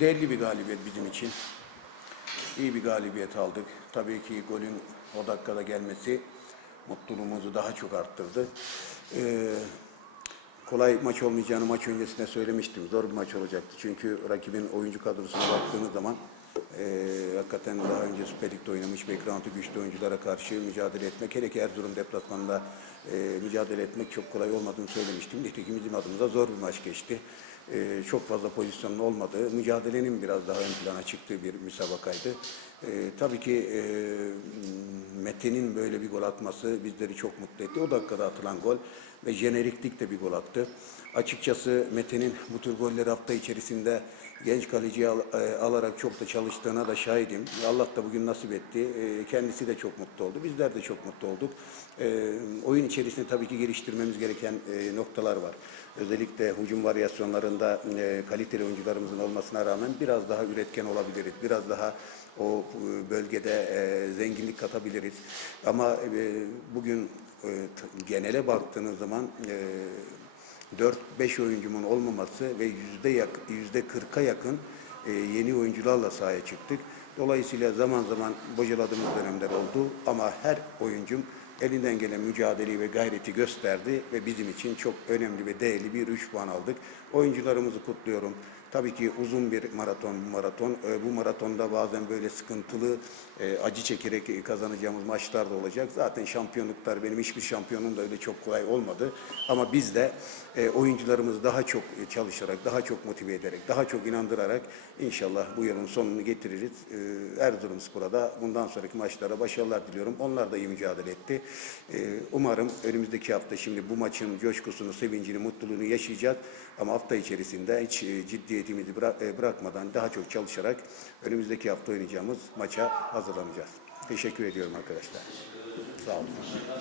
Değerli bir galibiyet bizim için. İyi bir galibiyet aldık. Tabii ki golün o dakikada gelmesi mutluluğumuzu daha çok arttırdı. Ee, kolay maç olmayacağını maç öncesinde söylemiştim. Zor bir maç olacaktı. Çünkü rakibin oyuncu kadrosuna baktığınız zaman e, hakikaten daha önce Süper Lig'de oynamış background'ı güçlü oyunculara karşı mücadele etmek, hele ki Erzurum deplasmanında e, mücadele etmek çok kolay olmadığını söylemiştim. Nitekim bizim adımıza zor bir maç geçti. E, çok fazla pozisyonun olmadığı, mücadelenin biraz daha ön plana çıktığı bir müsabakaydı. E, tabii ki e, Mete'nin böyle bir gol atması bizleri çok mutlu etti. O dakikada atılan gol ve jeneriklik de bir gol attı. Açıkçası Mete'nin bu tür golleri hafta içerisinde genç kaleciyi al- e, alarak çok da çalıştığına da şahidim. Allah da bugün nasip etti. E, Kendisi de çok mutlu oldu. Bizler de çok mutlu olduk. E, Oyun içerisinde tabii ki geliştirmemiz gereken e, noktalar var. Özellikle hücum varyasyonlarında e, kaliteli oyuncularımızın olmasına rağmen biraz daha üretken olabiliriz. Biraz daha o e, bölgede e, zenginlik katabiliriz. Ama e, bugün e, genele baktığınız zaman e, 4-5 oyuncumun olmaması ve yüzde yak, yüzde 40'a yakın e, yeni oyuncularla sahaya çıktık. Dolayısıyla zaman zaman bocaladığımız dönemler oldu ama her oyuncum elinden gelen mücadeleyi ve gayreti gösterdi ve bizim için çok önemli ve değerli bir 3 puan aldık. Oyuncularımızı kutluyorum. Tabii ki uzun bir maraton bu maraton. E, Bu maratonda bazen böyle sıkıntılı, e, acı çekerek kazanacağımız maçlar da olacak. Zaten şampiyonluklar benim hiçbir şampiyonum da öyle çok kolay olmadı. Ama biz de e, oyuncularımızı daha çok çalışarak, daha çok motive ederek, daha çok inandırarak inşallah bu yılın sonunu getiririz. E, Erzurumspor'a da bundan sonraki maçlara başarılar diliyorum. Onlar da iyi mücadele etti. E, Umarım önümüzdeki hafta şimdi bu maçın coşkusunu, sevincini, mutluluğunu yaşayacağız. Ama hafta içerisinde hiç e, ciddiyetimizi bıra- e, bırakmadan daha çok çalışarak önümüzdeki hafta oynayacağımız maça hazırlanacağız. Teşekkür ediyorum arkadaşlar. Sağ olun.